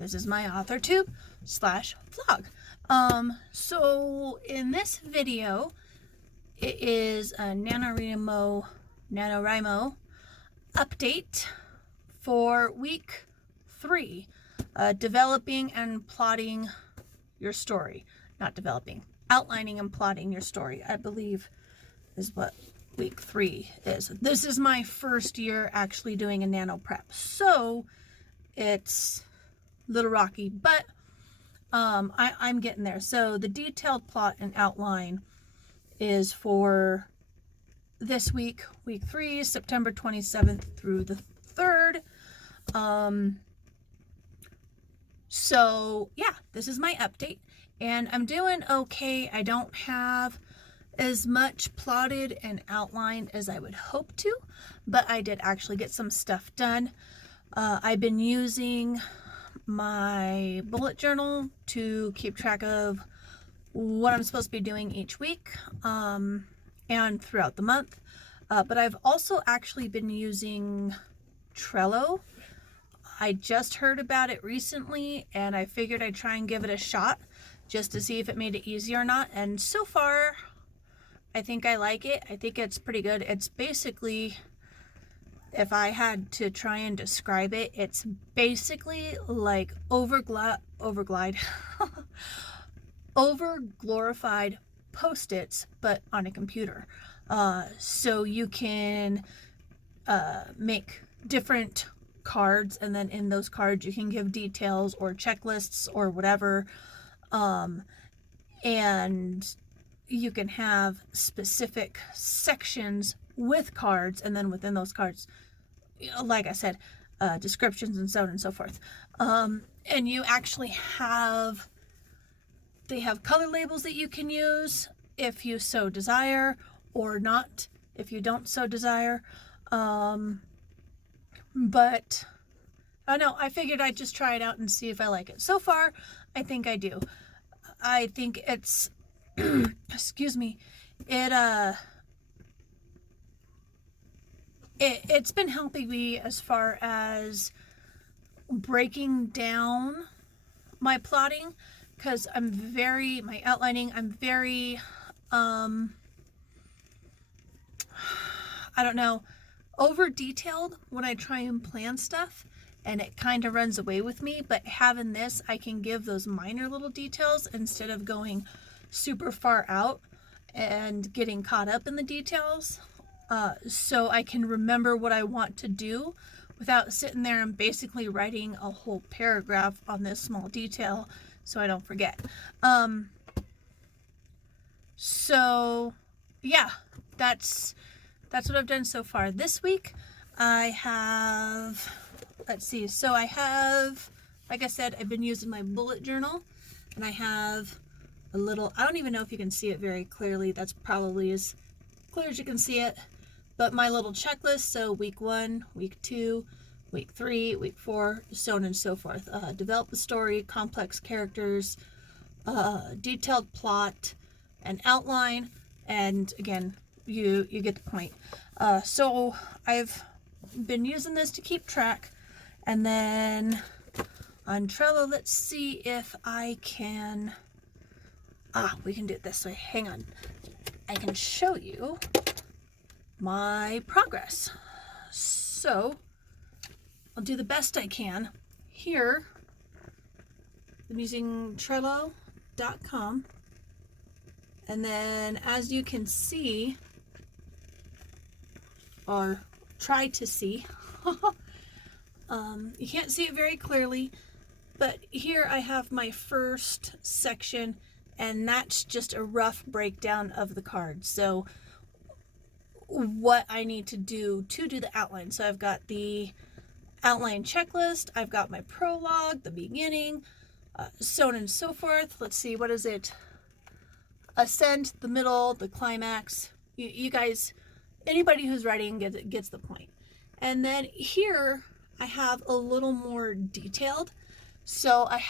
This is my AuthorTube / vlog. So in this video, it is a NaNoWRIMO update for week 3, developing and plotting your story. Not developing, outlining and plotting your story, I believe is what week 3 is. This is my first year actually doing a nano prep, so it's a little rocky, but I'm getting there. So the detailed plot and outline is for this week, week 3, September 27th through the 3rd. So yeah, this is my update, and I'm doing okay. I don't have as much plotted and outlined as I would hope to, but I did actually get some stuff done. I've been using my bullet journal to keep track of what I'm supposed to be doing each week and throughout the month. But I've also actually been using Trello. I just heard about it recently, and I figured I'd try and give it a shot just to see if it made it easier or not. And so far, I think I like it. I think it's pretty good. It's basically, if I had to try and describe it, it's basically like over-glorified Post-its, but on a computer. So you can make different cards, and then in those cards you can give details or checklists or whatever, and you can have specific sections with cards, and then within those cards, like I said, descriptions and so on and so forth. And you actually they have color labels that you can use if you so desire, or not if you don't so desire. But I don't know, I figured I'd just try it out and see if I like it. So far, I think I do. I think it's excuse me, it's been helping me as far as breaking down my plotting, because my outlining, I'm very I don't know, over detailed when I try and plan stuff, and it kind of runs away with me. But having this, I can give those minor little details instead of going super far out and getting caught up in the details. So I can remember what I want to do without sitting there and basically writing a whole paragraph on this small detail so I don't forget. So yeah, that's what I've done so far. This week I have, let's see, so I have, like I said, I've been using my bullet journal, and I have a little, I don't even know if you can see it very clearly. That's probably as clear as you can see it. But my little checklist, so week 1, week 2, week 3, week 4, so on and so forth. Develop the story, complex characters, detailed plot, and outline. And again, you get the point. So I've been using this to keep track. And then on Trello, let's see if I can, we can do it this way. Hang on. I can show you my progress. So I'll do the best I can. Here, I'm using Trello.com. And then, as you can see, or try to see, you can't see it very clearly, but here I have my first section, and that's just a rough breakdown of the card. So what I need to do the outline. So I've got the outline checklist, I've got my prologue, the beginning, so on and so forth. Let's see, what is it? Ascent, the middle, the climax. You guys, anybody who's writing gets the point. And then here I have a little more detailed. So I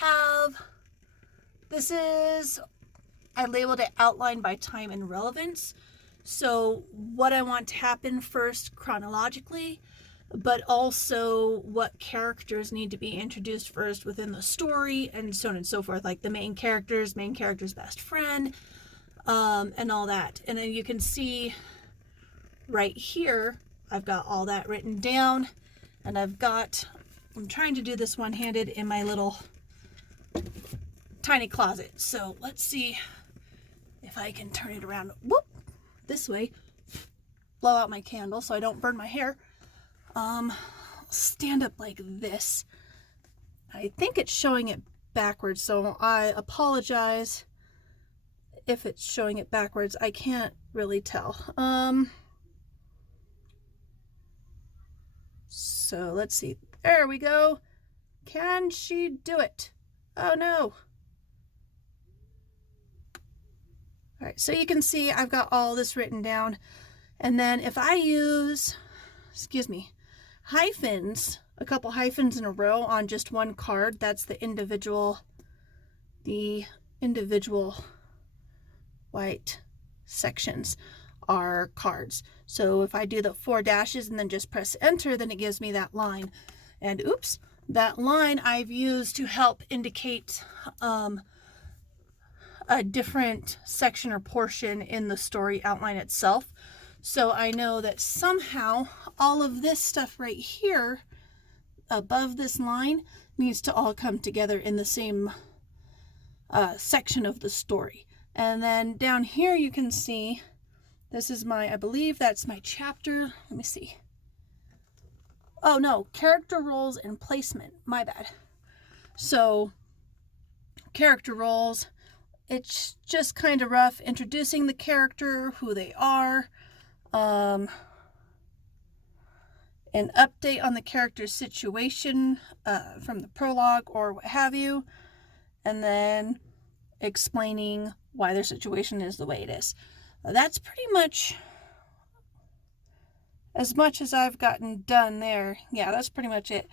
labeled it outline by time and relevance. So what I want to happen first chronologically, but also what characters need to be introduced first within the story, and so on and so forth, like the main character's best friend, and all that. And then you can see right here, I've got all that written down, and I'm trying to do this one-handed in my little tiny closet. So let's see if I can turn it around, whoop, this way, blow out my candle so I don't burn my hair. Stand up like this. I think it's showing it backwards, so I apologize if it's showing it backwards. I can't really tell. So let's see. There we go. Can she do it? Oh no. All right, so you can see I've got all this written down. And then if I use, hyphens, a couple hyphens in a row on just one card, that's the individual white sections are cards. So if I do the 4 dashes and then just press enter, then it gives me that line. And oops, that line I've used to help indicate a different section or portion in the story outline itself. So I know that somehow all of this stuff right here above this line needs to all come together in the same section of the story. And then down here you can see, this is I believe that's my chapter. Let me see. Oh no, character roles and placement, my bad. So character roles, it's just kind of rough, introducing the character, who they are, an update on the character's situation from the prologue or what have you, and then explaining why their situation is the way it is. That's pretty much as I've gotten done there. Yeah, that's pretty much it.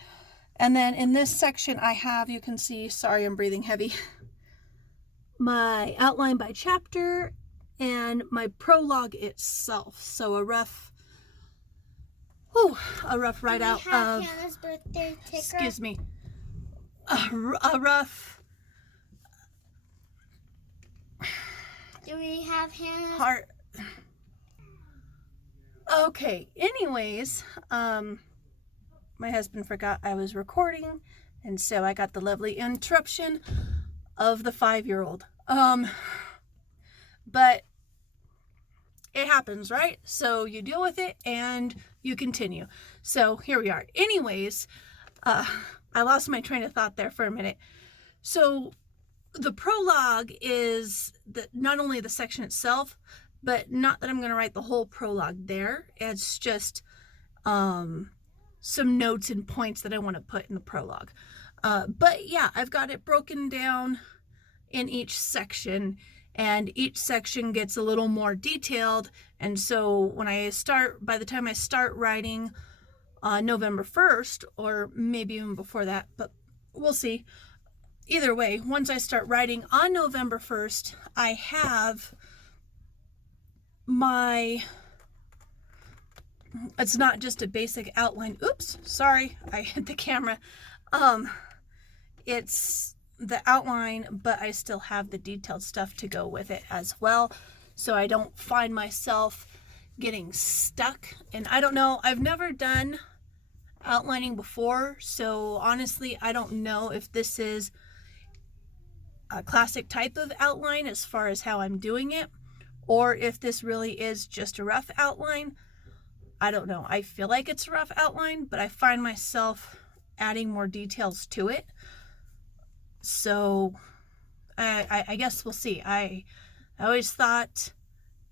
And then in this section I have, you can see, sorry I'm breathing heavy, my outline by chapter and my prologue itself. So a rough write out of Hannah's birthday ticker? Excuse me. A rough. Do we have Hannah's Heart. Okay. Anyways, my husband forgot I was recording, and so I got the lovely interruption of the 5-year-old. But it happens, right? So you deal with it and you continue. So here we are. Anyways, I lost my train of thought there for a minute. So the prologue is not only the section itself, but not that I'm going to write the whole prologue there. It's just some notes and points that I want to put in the prologue. But yeah, I've got it broken down in each section, and each section gets a little more detailed. And so by the time I start writing on November 1st, or maybe even before that, but we'll see. Either way, once I start writing on November 1st, I have it's not just a basic outline. Oops, sorry, I hit the camera. It's the outline, but I still have the detailed stuff to go with it as well, so I don't find myself getting stuck. And I don't know, I've never done outlining before, so honestly I don't know if this is a classic type of outline as far as how I'm doing it, or if this really is just a rough outline. I don't know. I feel like it's a rough outline, but I find myself adding more details to it. So I guess we'll see. I always thought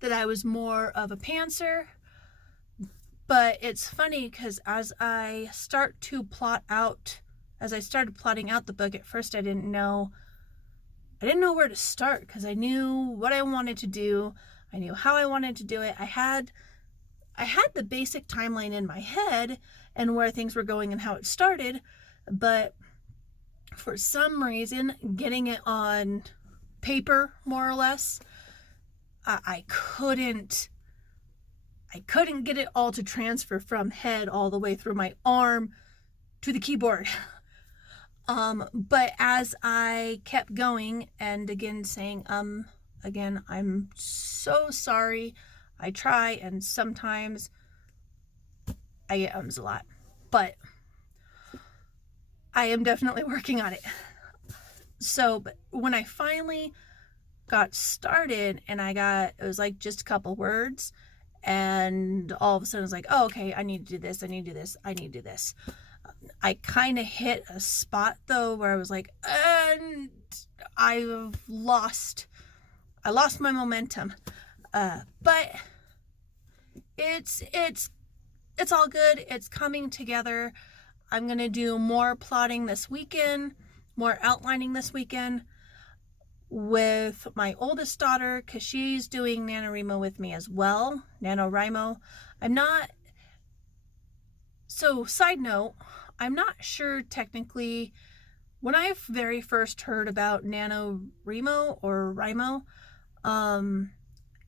that I was more of a pantser, but it's funny because as I started plotting out the book, at first I didn't know where to start, because I knew what I wanted to do. I knew how I wanted to do it. I had the basic timeline in my head and where things were going and how it started, but for some reason, getting it on paper, more or less, I couldn't I couldn't get it all to transfer from head all the way through my arm to the keyboard. But as I kept going and again saying, again, I'm so sorry. I try, and sometimes I get ums a lot, but I am definitely working on it. So, but when I finally got started and it was like just a couple words, and all of a sudden I was like, oh, okay, I need to do this, I need to do this, I need to do this. I kind of hit a spot though where I was like, and I lost my momentum. But it's all good. It's coming together. I'm going to do more plotting this weekend, more outlining this weekend with my oldest daughter, because she's doing NaNoWRIMO with me as well. NaNoWRIMO. Side note, I'm not sure technically. When I very first heard about NaNoWRIMO or Rimo,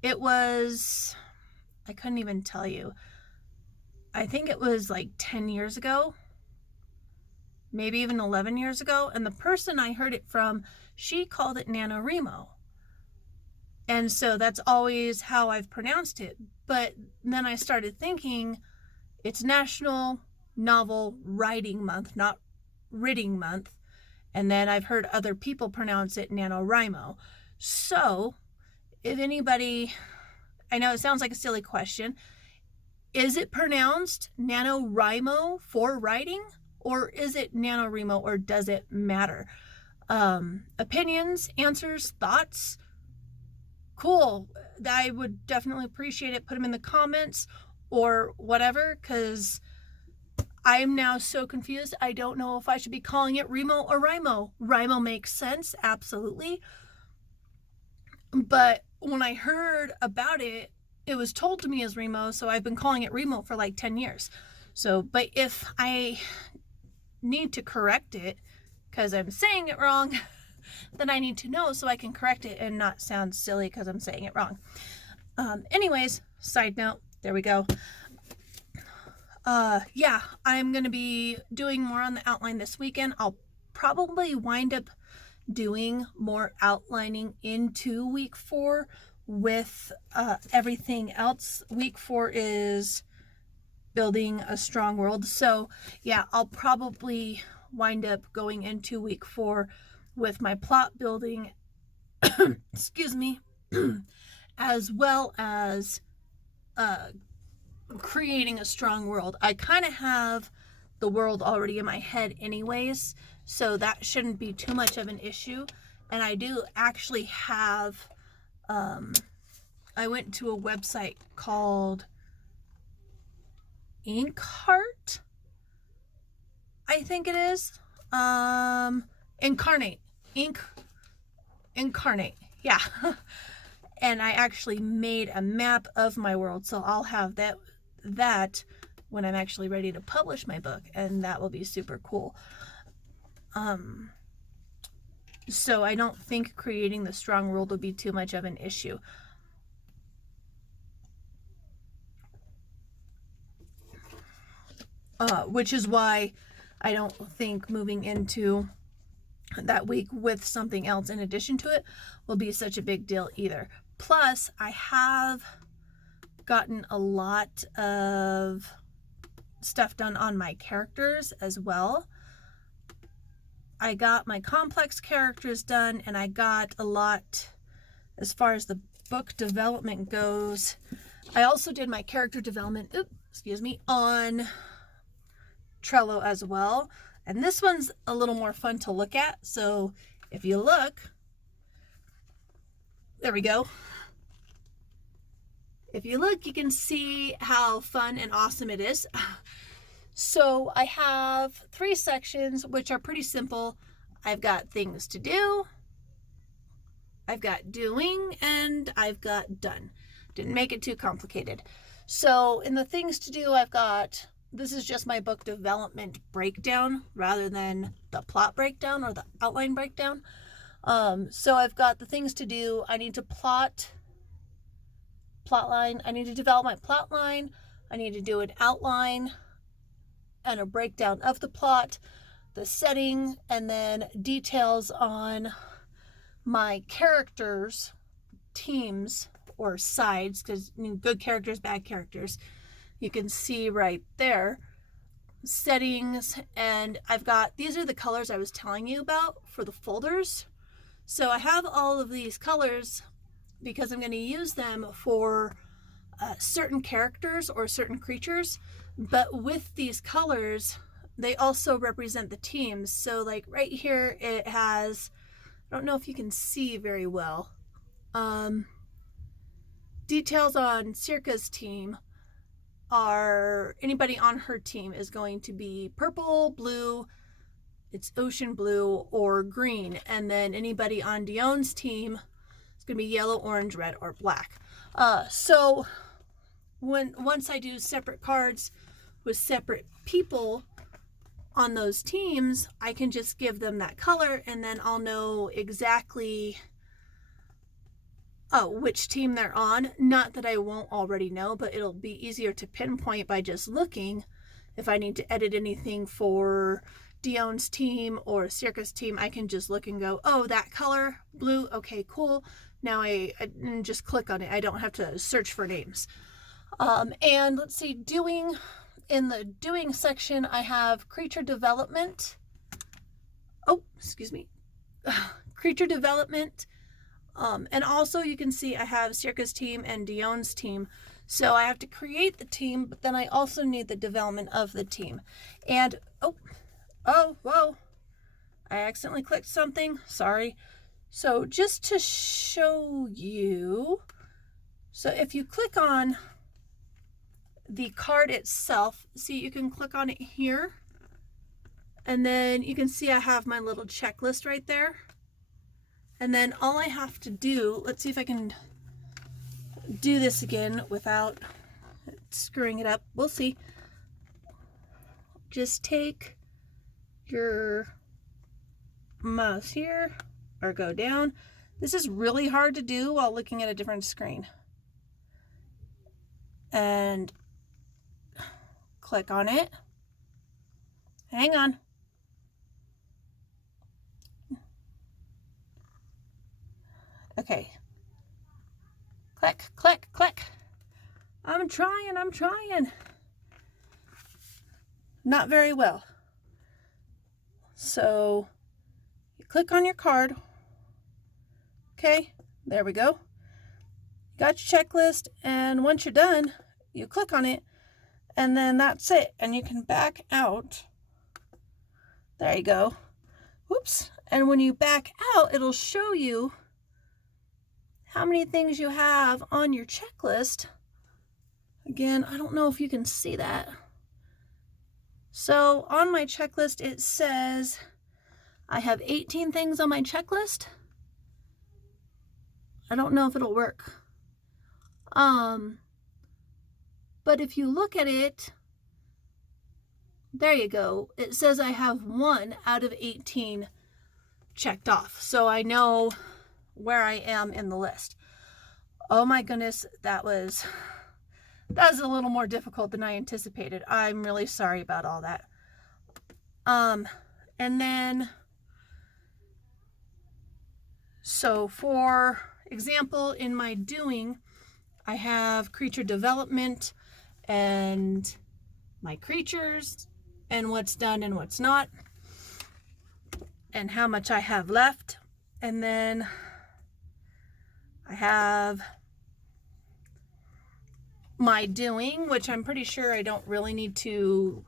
it was, I couldn't even tell you. I think it was like 10 years ago, maybe even 11 years ago. And the person I heard it from, she called it NaNoWRIMO. And so that's always how I've pronounced it. But then I started thinking it's National Novel Writing Month, not Reading Month. And then I've heard other people pronounce it NaNoWRIMO. So if anybody, I know it sounds like a silly question, is it pronounced NaNoWRIMO for writing, or is it NaNoWRIMO, or does it matter? Opinions, answers, thoughts, cool. I would definitely appreciate it. Put them in the comments or whatever, because I'm now so confused. I don't know if I should be calling it Rimo or Rimo. Rimo makes sense, absolutely. But when I heard about it, it was told to me as Rimo, so I've been calling it Rimo for like 10 years. So, but if I need to correct it because I'm saying it wrong, then I need to know so I can correct it and not sound silly because I'm saying it wrong. Anyways, side note, there we go. Yeah, I'm going to be doing more on the outline this weekend. I'll probably wind up doing more outlining into week 4 with everything else. Week 4 is building a strong world. So yeah, I'll probably wind up going into week 4 with my plot building, excuse me, as well as creating a strong world. I kind of have the world already in my head anyways, so that shouldn't be too much of an issue. And I do actually have, I went to a website called Inkheart, I think it is. Incarnate, yeah. And I actually made a map of my world, so I'll have that when I'm actually ready to publish my book, and that will be super cool. So I don't think creating the strong world will be too much of an issue. Which is why I don't think moving into that week with something else in addition to it will be such a big deal either. Plus, I have gotten a lot of stuff done on my characters as well. I got my complex characters done, and I got a lot as far as the book development goes. I also did my character development, on Trello as well. And this one's a little more fun to look at. So if you look, there we go. If you look, you can see how fun and awesome it is. So I have 3 sections, which are pretty simple. I've got things to do, I've got doing, and I've got done. Didn't make it too complicated. So in the things to do, I've got, this is just my book development breakdown rather than the plot breakdown or the outline breakdown. So I've got the things to do. I need to plot plot line. I need to develop my plot line. I need to do an outline and a breakdown of the plot, the setting, and then details on my characters, teams, or sides, because good characters, bad characters. You can see right there. Settings, and I've got, these are the colors I was telling you about for the folders. So I have all of these colors because I'm going to use them for certain characters or certain creatures, but with these colors they also represent the teams. So like right here it has, I don't know if you can see very well, details on Circa's team are, anybody on her team is going to be purple, blue, it's ocean blue, or green. And then anybody on Dion's team is going to be yellow, orange, red, or black. So once I do separate cards with separate people on those teams, I can just give them that color, and then I'll know exactly which team they're on. Not that I won't already know, but it'll be easier to pinpoint by just looking. If I need to edit anything for Dion's team or Circa's team, I can just look and go, oh, that color, blue, okay, cool. Now I just click on it. I don't have to search for names. And let's see, in the doing section, I have creature development. Oh, excuse me. Creature development. And also you can see I have Circa's team and Dion's team. So I have to create the team, but then I also need the development of the team. And, whoa. I accidentally clicked something. Sorry. So just to show you, so if you click on the card itself, see, you can click on it here, and then you can see I have my little checklist right there. And then all I have to do, let's see if I can do this again without screwing it up. We'll see. Just take your mouse here, or go down. This is really hard to do while looking at a different screen. And click on it. Hang on. Okay. Click, click, click. I'm trying. Not very well. So you click on your card. Okay, there we go. Got your checklist, and once you're done, you click on it, and then that's it. And you can back out. There you go. Whoops. And when you back out, it'll show you how many things you have on your checklist. Again, I don't know if you can see that. So on my checklist, it says I have 18 things on my checklist. I don't know if it'll work. But if you look at it, there you go. It says I have 1 out of 18 checked off. So I know where I am in the list. Oh my goodness, that was a little more difficult than I anticipated. I'm really sorry about all that. And then, so for example, in my doing, I have creature development and my creatures and what's done and what's not, and how much I have left. And then I have my doing, which I'm pretty sure I don't really need to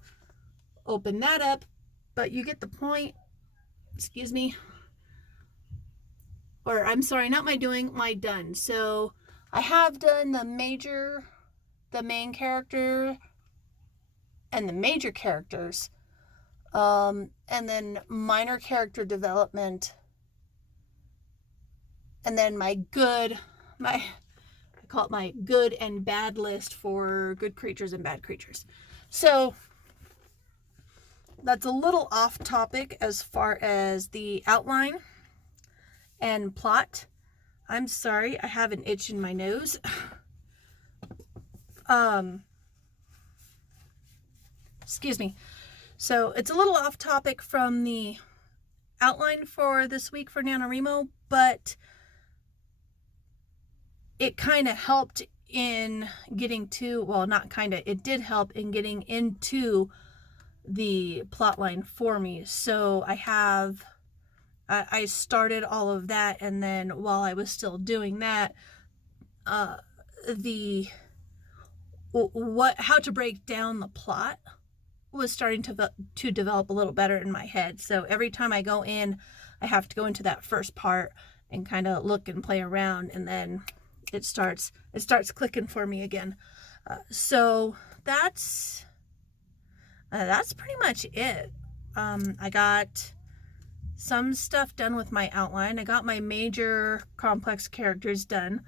open that up, but you get the point. Excuse me. Or I'm sorry, not my doing, my done. So I have done the main character, and the major characters, and then minor character development, and then I call it my good and bad list for good creatures and bad creatures. So that's a little off topic as far as the outline and plot. I'm sorry, I have an itch in my nose. excuse me. So it's a little off topic from the outline for this week for NaNoWRIMO, but it kind of helped in getting to, well, not kind of, it did help in getting into the plot line for me. So I started all of that, and then while I was still doing that, how to break down the plot was starting to develop a little better in my head. So every time I go in, I have to go into that first part and kind of look and play around, and then it starts clicking for me again. So that's pretty much it. I got some stuff done with my outline. I got my major complex characters done.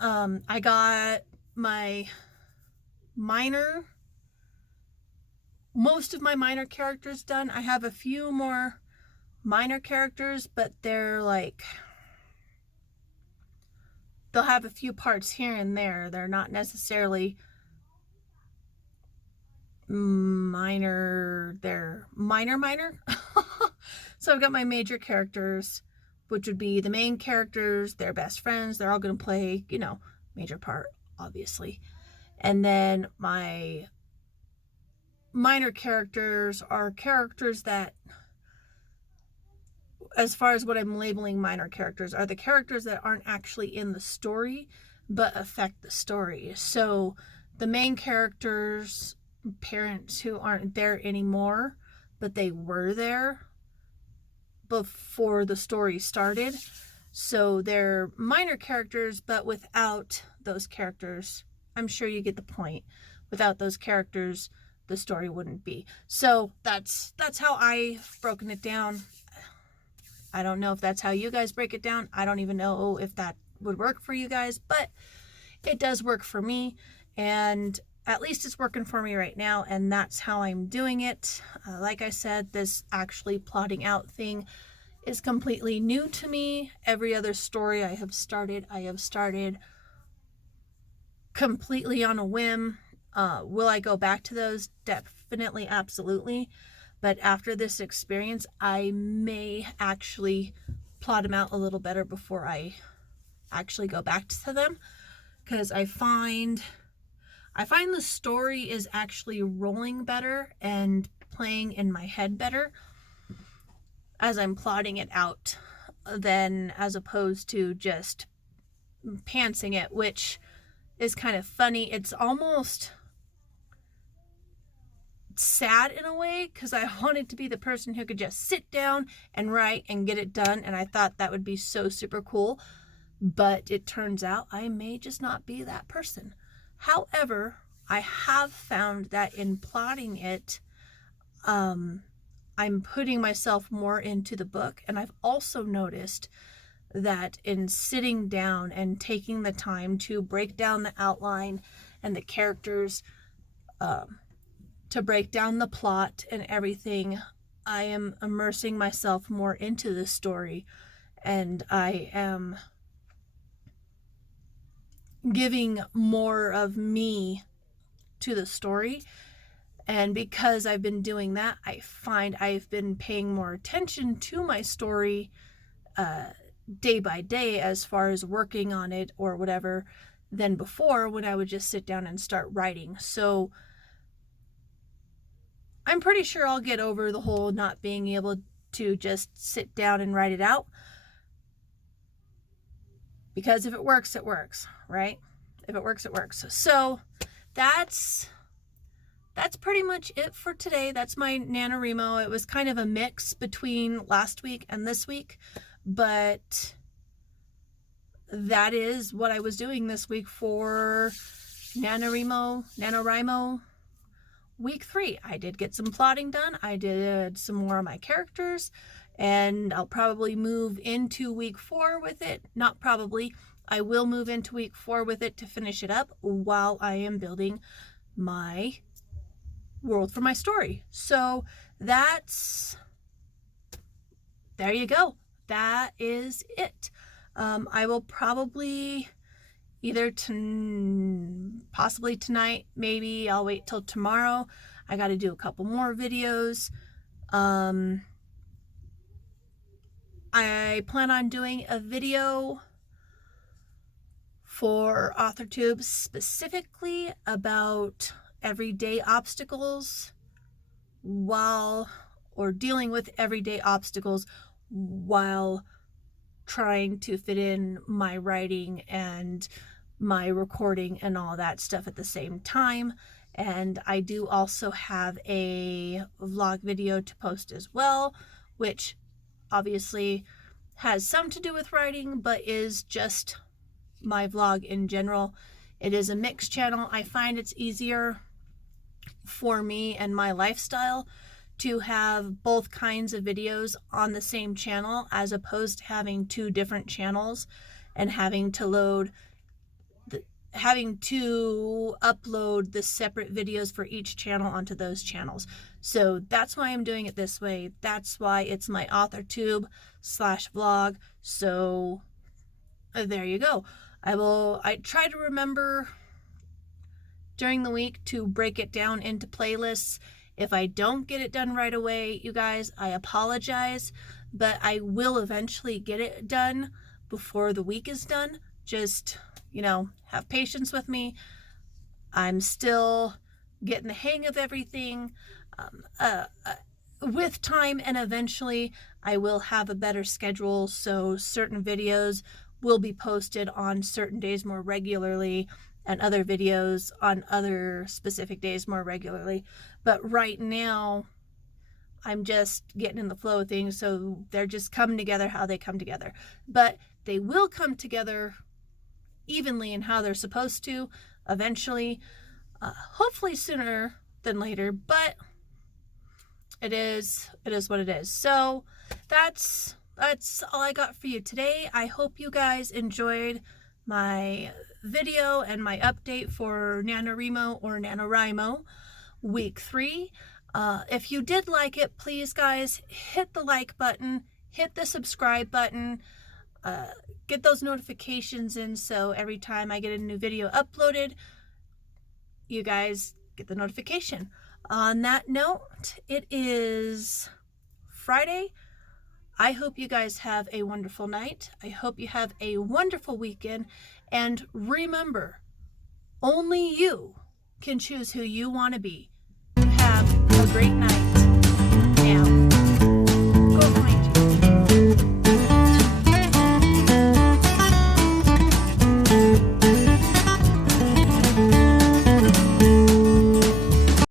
I got my most of my minor characters done. I have a few more minor characters, but they're like, they'll have a few parts here and there. They're not necessarily minor. They're minor. So I've got my major characters, which would be the main characters, their best friends. They're all going to play, major part, obviously. And then my minor characters are characters that, as far as what I'm labeling minor characters, are the characters that aren't actually in the story, but affect the story. So the main characters, parents who aren't there anymore, but they were there before the story started. So they're minor characters, but without those characters, I'm sure you get the point. Without those characters, the story wouldn't be. So that's how I've broken it down. I don't know if that's how you guys break it down. I don't even know if that would work for you guys, but it does work for me, and at least it's working for me right now, and that's how I'm doing it. Like I said, this actually plotting out thing is completely new to me. Every other story I have started completely on a whim. Will I go back to those? Definitely, absolutely. But after this experience, I may actually plot them out a little better before I actually go back to them, because I find the story is actually rolling better and playing in my head better as I'm plotting it out, than as opposed to just pantsing it, which is kind of funny. It's almost sad in a way, because I wanted to be the person who could just sit down and write and get it done, and I thought that would be so super cool, but it turns out I may just not be that person. However, I have found that in plotting it, I'm putting myself more into the book, and I've also noticed that in sitting down and taking the time to break down the outline and the characters, to break down the plot and everything, I am immersing myself more into the story, and I am giving more of me to the story. And because I've been doing that, I find I've been paying more attention to my story day by day, as far as working on it or whatever, than before, when I would just sit down and start writing. So I'm pretty sure I'll get over the whole not being able to just sit down and write it out, because if it works, it works, right? If it works, it works. So that's pretty much it for today. That's my NaNoWRIMO. It was kind of a mix between last week and this week, but that is what I was doing this week for NaNoWRIMO week 3. I did get some plotting done. I did some more of my characters, and I'll probably move into week 4 with it. Not probably. I will move into week 4 with it to finish it up while I am building my world for my story. So there you go. That is it. I will probably either possibly tonight, maybe I'll wait till tomorrow. I got to do a couple more videos. I plan on doing a video for AuthorTube specifically about everyday obstacles dealing with everyday obstacles while trying to fit in my writing and my recording and all that stuff at the same time. And I do also have a vlog video to post as well, which obviously has some to do with writing, but is just my vlog in general. It is a mixed channel. I find it's easier for me and my lifestyle to have both kinds of videos on the same channel, as opposed to having two different channels and having to upload the separate videos for each channel onto those channels. So that's why I'm doing it this way. That's why it's my AuthorTube/vlog. So there you go. I try to remember during the week to break it down into playlists. If I don't get it done right away, you guys, I apologize, but I will eventually get it done before the week is done. Just, have patience with me. I'm still getting the hang of everything. With time, and eventually I will have a better schedule, so certain videos will be posted on certain days more regularly and other videos on other specific days more regularly. But right now, I'm just getting in the flow of things, so they're just coming together how they come together. But they will come together evenly in how they're supposed to eventually, hopefully sooner than later, but it is what it is. So that's all I got for you today. I hope you guys enjoyed my video and my update for NaNoWRIMO or NaNoWRIMO week 3. If you did like it, please guys, hit the like button, hit the subscribe button, get those notifications in, so every time I get a new video uploaded, you guys get the notification. On that note, it is Friday. I hope you guys have a wonderful night. I hope you have a wonderful weekend. And remember, only you can choose who you want to be. Have a great night.